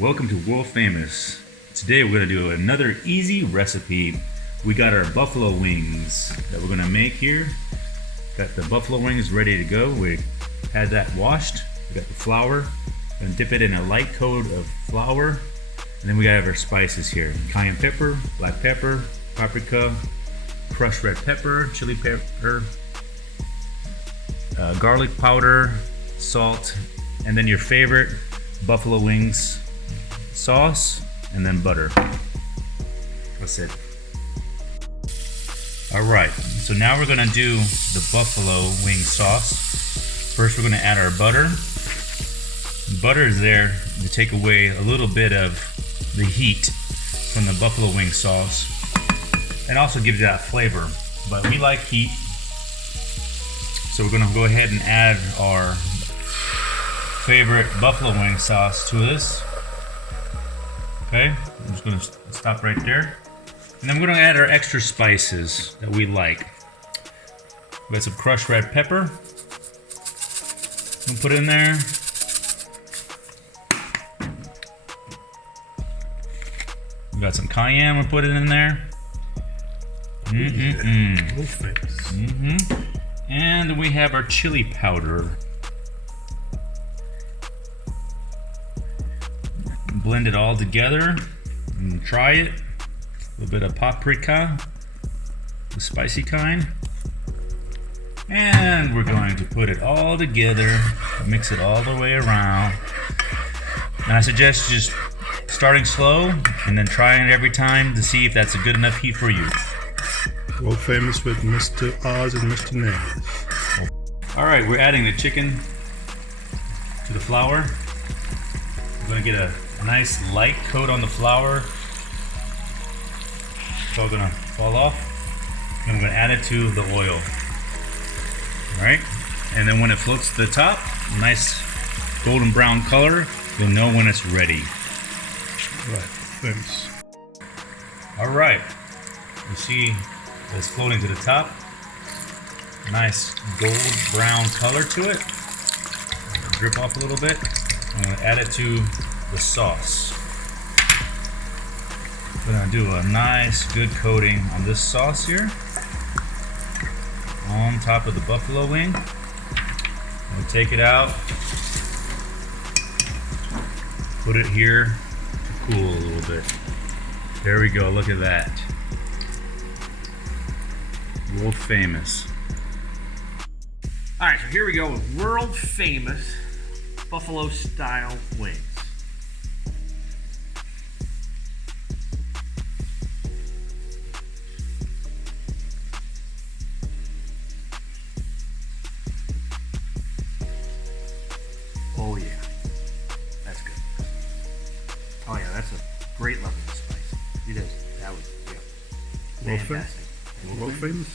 Welcome to World Famous. Today we're going to do another easy recipe. We got our buffalo wings that we're going to make here. Got the buffalo wings ready to go. We had that washed. We got the flour. Going to dip it in a light coat of flour. And then we got our spices here. Cayenne pepper, black pepper, paprika, crushed red pepper, chili pepper, garlic powder, salt, and then your favorite buffalo wings sauce, and then butter. That's it. Alright, so now we're gonna do the buffalo wing sauce. First we're gonna add our butter. Butter is there to take away a little bit of the heat from the buffalo wing sauce and also gives that flavor, but we like heat. So we're gonna go ahead and add our favorite buffalo wing sauce to this. Okay, I'm just gonna stop right there. And then we're gonna add our extra spices that we like. We got some crushed red pepper. We'll put in there. We got some cayenne, we'll put it in there. And then we have our chili powder. Blend it all together and try it. A little bit of paprika, the spicy kind. And we're going to put it all together, mix it all the way around. And I suggest just starting slow and then trying it every time to see if that's a good enough heat for you. World Famous with Mr. Oz and Mr. Nails. Alright, we're adding the chicken to the flour. We're going to get a nice light coat on the flour. It's all gonna fall off. And I'm gonna add it to the oil. Alright? And then when it floats to the top, nice golden brown color, you'll know when it's ready. Right, famous. Alright. You see it's floating to the top. Nice gold brown color to it. Drip off a little bit. I'm gonna add it to the sauce. We're gonna do a nice good coating on this sauce here on top of the buffalo wing. We'll take it out, put it here to cool a little bit. There we go, look at that. World famous. Alright, so here we go with world famous buffalo style wings. Oh yeah, that's good. Oh yeah, that's a great level of spice. It is. That was, yeah, World fantastic. Famous?